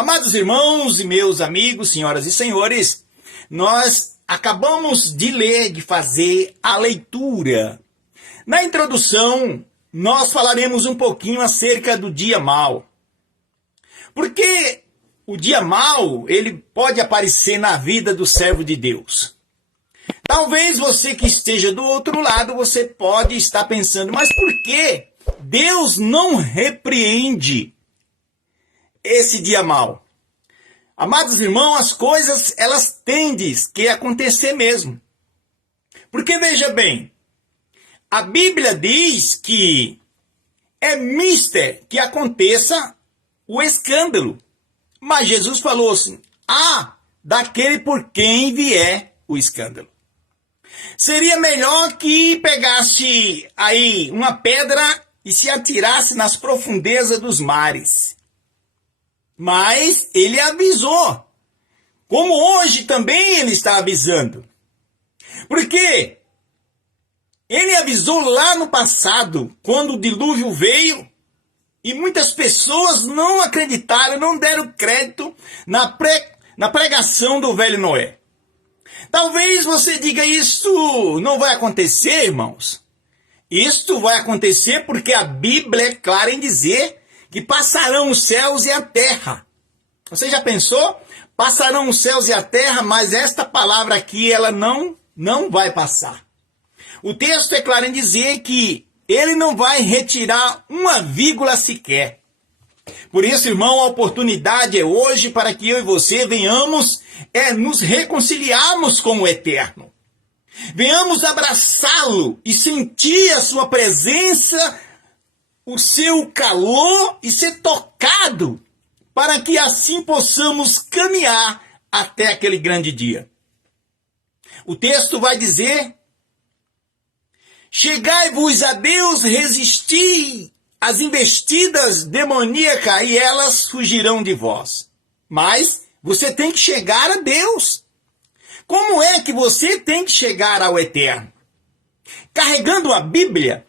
Amados irmãos e meus amigos, senhoras e senhores, nós acabamos de ler, de fazer a leitura. Na introdução, nós falaremos um pouquinho acerca do dia mau. Porque o dia mau, ele pode aparecer na vida do servo de Deus. Talvez você que esteja do outro lado, você pode estar pensando, mas por que Deus não repreende esse dia mau? Amados irmãos, as coisas, elas tendem a acontecer mesmo. Porque veja bem, a Bíblia diz que é mister que aconteça o escândalo. Mas Jesus falou assim, daquele por quem vier o escândalo. Seria melhor que pegasse aí uma pedra e se atirasse nas profundezas dos mares. Mas ele avisou. Como hoje também ele está avisando. Porque ele avisou lá no passado, quando o dilúvio veio, e muitas pessoas não acreditaram, não deram crédito na pregação do velho Noé. Talvez você diga, isso não vai acontecer, irmãos. Isto vai acontecer porque a Bíblia é clara em dizer que passarão os céus e a terra. Você já pensou? Passarão os céus e a terra, mas esta palavra aqui, ela não vai passar. O texto é claro em dizer que ele não vai retirar uma vírgula sequer. Por isso, irmão, a oportunidade é hoje para que eu e você venhamos nos reconciliarmos com o Eterno. Venhamos abraçá-lo e sentir a sua presença, o seu calor e ser tocado, para que assim possamos caminhar até aquele grande dia. O texto vai dizer: chegai-vos a Deus, resisti às investidas demoníacas e elas fugirão de vós. Mas você tem que chegar a Deus. Como é que você tem que chegar ao Eterno? Carregando a Bíblia,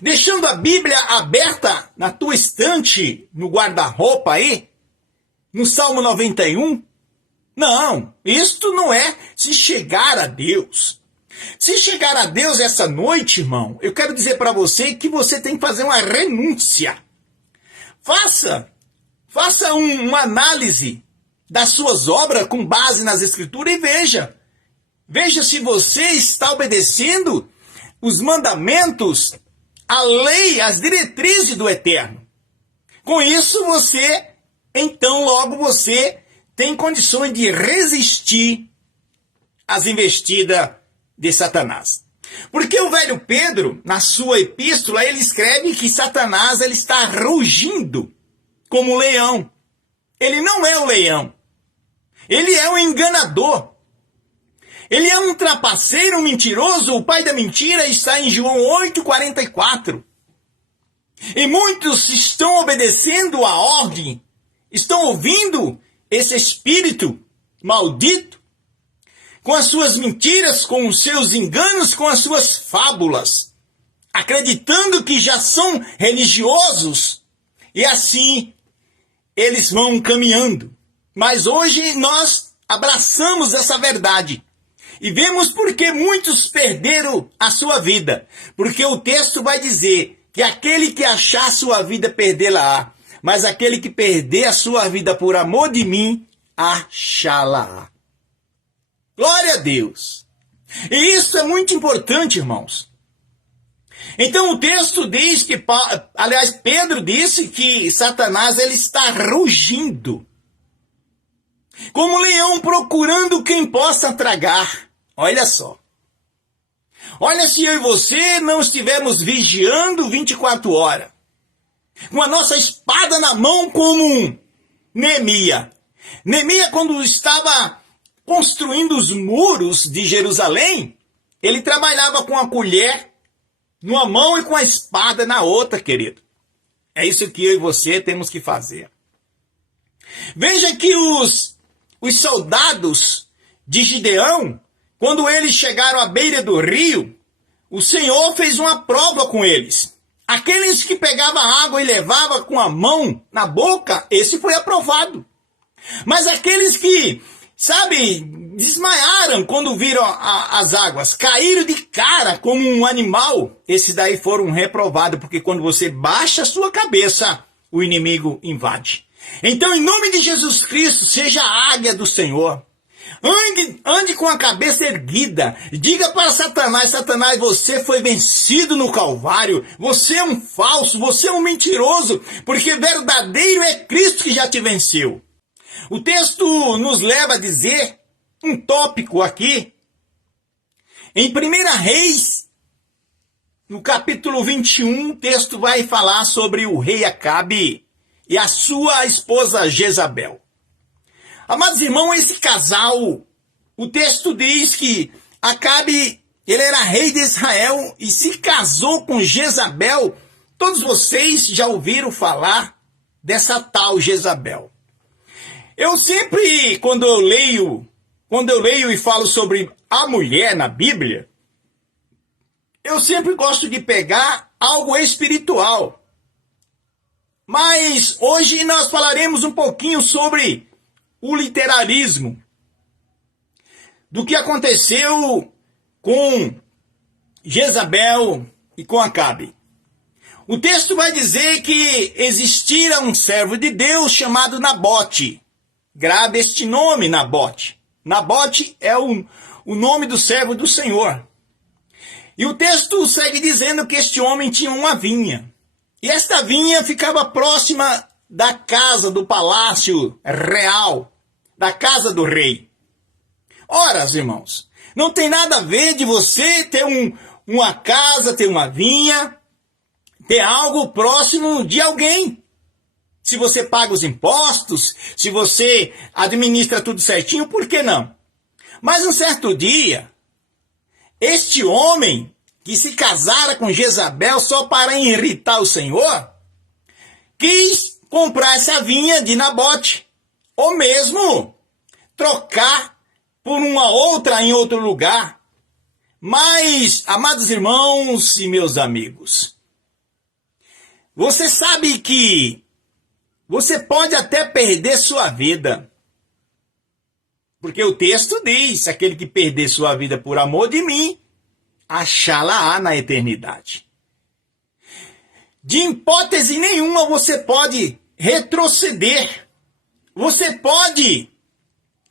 deixando a Bíblia aberta na tua estante, no guarda-roupa aí, no Salmo 91? Não, isto não é se chegar a Deus. Se chegar a Deus essa noite, irmão, eu quero dizer para você que você tem que fazer uma renúncia. Faça uma análise das suas obras com base nas Escrituras e veja. Veja se você está obedecendo os mandamentos, a lei, as diretrizes do Eterno. Com isso logo você tem condições de resistir às investidas de Satanás. Porque o velho Pedro, na sua epístola, ele escreve que Satanás ele está rugindo como um leão. Ele não é um leão. Ele é um enganador. Ele é um trapaceiro, um mentiroso. O pai da mentira está em João 8,44. E muitos estão obedecendo a ordem, estão ouvindo esse espírito maldito, com as suas mentiras, com os seus enganos, com as suas fábulas, acreditando que já são religiosos, e assim eles vão caminhando. Mas hoje nós abraçamos essa verdade, e vemos porque muitos perderam a sua vida, porque o texto vai dizer que aquele que achar a sua vida, perdê-la-á, mas aquele que perder a sua vida por amor de mim, achá-la-á. Glória a Deus! E isso é muito importante, irmãos. Então o texto diz que, aliás, Pedro disse que Satanás ele está rugindo, como um leão procurando quem possa tragar. Olha só. Olha se eu e você não estivermos vigiando 24 horas, com a nossa espada na mão como Neemias. Neemias, quando estava construindo os muros de Jerusalém, ele trabalhava com a colher numa mão e com a espada na outra, querido. É isso que eu e você temos que fazer. Veja que os soldados de Gideão, quando eles chegaram à beira do rio, o Senhor fez uma prova com eles. Aqueles que pegavam água e levavam com a mão na boca, esse foi aprovado. Mas aqueles que, sabe, desmaiaram quando viram as águas, caíram de cara como um animal, esses daí foram reprovados, porque quando você baixa a sua cabeça, o inimigo invade. Então, em nome de Jesus Cristo, seja a águia do Senhor. Ande com a cabeça erguida. Diga para Satanás: Satanás, você foi vencido no Calvário. Você é um falso, você é um mentiroso, porque verdadeiro é Cristo que já te venceu. O texto nos leva a dizer um tópico aqui. Em 1 Reis, no capítulo 21, o texto vai falar sobre o rei Acabe e a sua esposa Jezabel. Amados irmãos, esse casal, o texto diz que Acabe, ele era rei de Israel e se casou com Jezabel. Todos vocês já ouviram falar dessa tal Jezabel. Eu sempre, quando eu leio e falo sobre a mulher na Bíblia, eu sempre gosto de pegar algo espiritual. Mas hoje nós falaremos um pouquinho sobre o literalismo, do que aconteceu com Jezabel e com Acabe. O texto vai dizer que existira um servo de Deus chamado Nabote. Grave este nome, Nabote. Nabote é o nome do servo do Senhor. E o texto segue dizendo que este homem tinha uma vinha. E esta vinha ficava próxima da casa do palácio real, da casa do rei. Ora, irmãos, não tem nada a ver de você ter uma casa, ter uma vinha, ter algo próximo de alguém. Se você paga os impostos, se você administra tudo certinho, por que não? Mas um certo dia, este homem que se casara com Jezabel só para irritar o Senhor, quis comprar essa vinha de Nabote, ou mesmo trocar por uma outra em outro lugar. Mas, amados irmãos e meus amigos, você sabe que você pode até perder sua vida. Porque o texto diz: aquele que perder sua vida por amor de mim, achá-la-á na eternidade. De hipótese nenhuma você pode retroceder. Você pode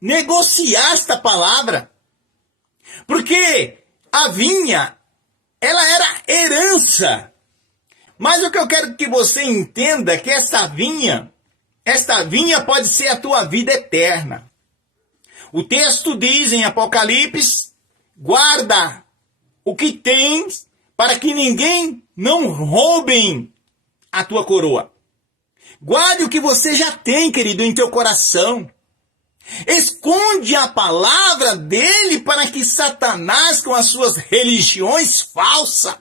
negociar esta palavra. Porque a vinha, ela era herança. Mas o que eu quero que você entenda é que esta vinha pode ser a tua vida eterna. O texto diz em Apocalipse: guarda o que tens, para que ninguém não roubem a tua coroa. Guarde o que você já tem, querido, em teu coração. Esconde a palavra dele para que Satanás, com as suas religiões falsas,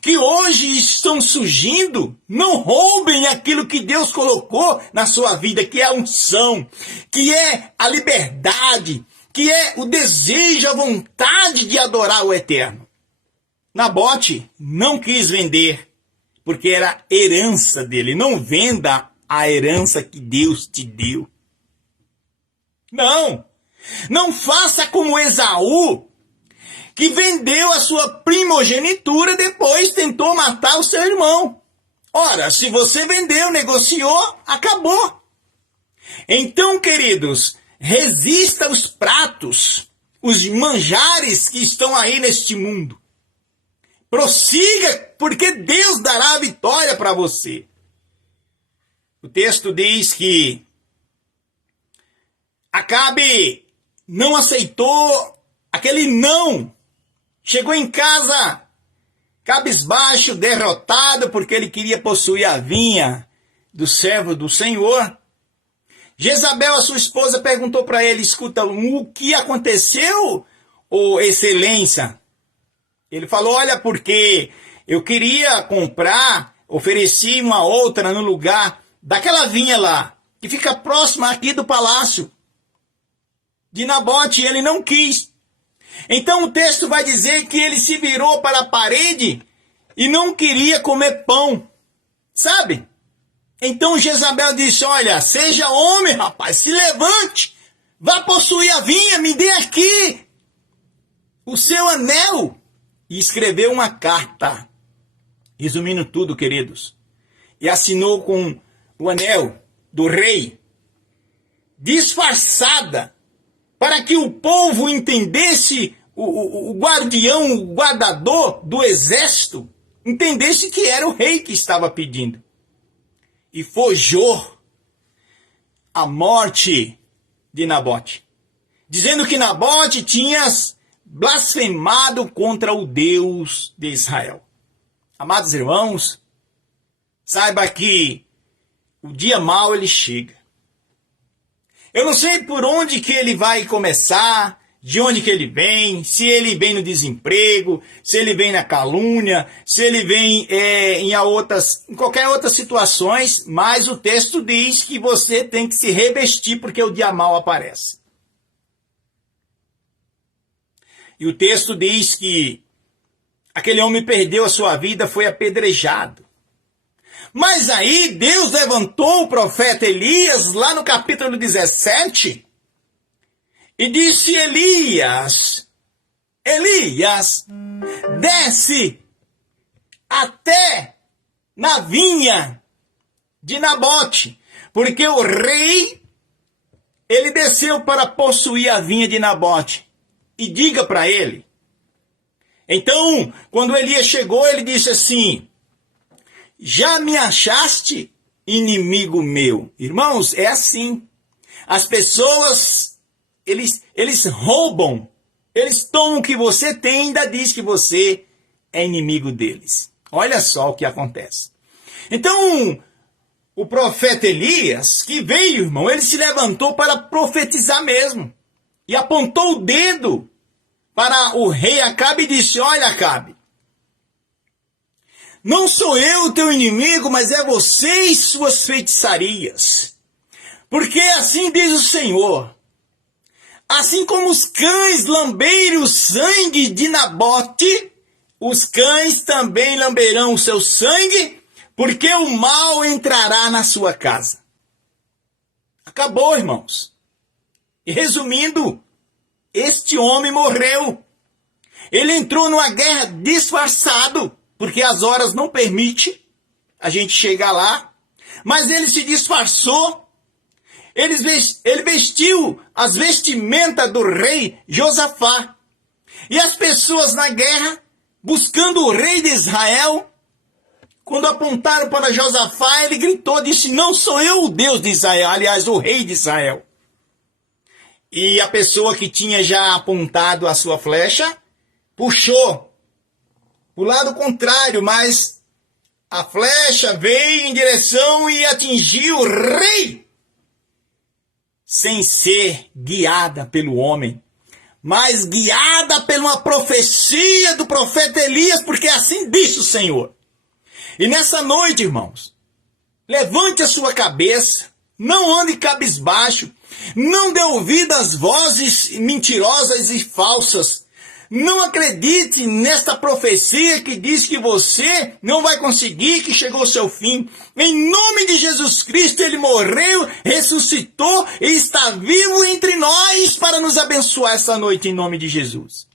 que hoje estão surgindo, não roubem aquilo que Deus colocou na sua vida, que é a unção, que é a liberdade, que é o desejo, a vontade de adorar o Eterno. Nabote não quis vender, porque era herança dele. Não venda a herança que Deus te deu. Não faça como Esaú, que vendeu a sua primogenitura, depois tentou matar o seu irmão. Ora, se você vendeu, negociou, acabou. Então, queridos, resista aos pratos, os manjares que estão aí neste mundo. Prossiga, porque Deus dará a vitória para você. O texto diz que Acabe não aceitou aquele não. Chegou em casa cabisbaixo, derrotado, porque ele queria possuir a vinha do servo do Senhor. Jezabel, a sua esposa, perguntou para ele: escuta, o que aconteceu, ô excelência? Ele falou: olha, porque eu queria comprar, ofereci uma outra no lugar daquela vinha lá, que fica próxima aqui do palácio de Nabote, e ele não quis. Então o texto vai dizer que ele se virou para a parede e não queria comer pão, sabe? Então Jezabel disse, olha, seja homem, rapaz, se levante, vá possuir a vinha, me dê aqui o seu anel. E escreveu uma carta, resumindo tudo, queridos, e assinou com o anel do rei, disfarçada, para que o povo entendesse, o guardião, o guardador do exército, entendesse que era o rei que estava pedindo. E forjou a morte de Nabote, dizendo que Nabote tinha blasfemado contra o Deus de Israel. Amados irmãos, saiba que o dia mau ele chega. Eu não sei por onde que ele vai começar, de onde que ele vem, se ele vem no desemprego, se ele vem na calúnia, se ele vem em qualquer outras situações, mas o texto diz que você tem que se revestir porque o dia mau aparece. E o texto diz que aquele homem perdeu a sua vida, foi apedrejado. Mas aí Deus levantou o profeta Elias, lá no capítulo 17, e disse, Elias, desce até na vinha de Nabote, porque o rei, ele desceu para possuir a vinha de Nabote, e diga para ele. Então, quando Elias chegou, ele disse assim, já me achaste inimigo meu? Irmãos, é assim. As pessoas, eles roubam, eles tomam o que você tem e ainda diz que você é inimigo deles. Olha só o que acontece. Então, o profeta Elias, que veio, irmão, ele se levantou para profetizar mesmo. E apontou o dedo para o rei Acabe e disse, olha Acabe, não sou eu o teu inimigo, mas é você e suas feitiçarias. Porque assim diz o Senhor, assim como os cães lamberam o sangue de Nabote, os cães também lamberão o seu sangue, porque o mal entrará na sua casa. Acabou, irmãos. E resumindo, este homem morreu. Ele entrou numa guerra disfarçado, porque as horas não permitem a gente chegar lá. Mas ele se disfarçou. Ele vestiu as vestimentas do rei Josafá. E as pessoas na guerra, buscando o rei de Israel, quando apontaram para Josafá, ele gritou, disse, não sou eu o Deus de Israel, aliás, o rei de Israel. E a pessoa que tinha já apontado a sua flecha, puxou para o lado contrário, mas a flecha veio em direção e atingiu o rei, sem ser guiada pelo homem, mas guiada por uma profecia do profeta Elias, porque assim disse o Senhor. E nessa noite, irmãos, levante a sua cabeça, não ande cabisbaixo, não dê ouvido às vozes mentirosas e falsas. Não acredite nesta profecia que diz que você não vai conseguir, que chegou o seu fim. Em nome de Jesus Cristo, ele morreu, ressuscitou e está vivo entre nós para nos abençoar essa noite em nome de Jesus.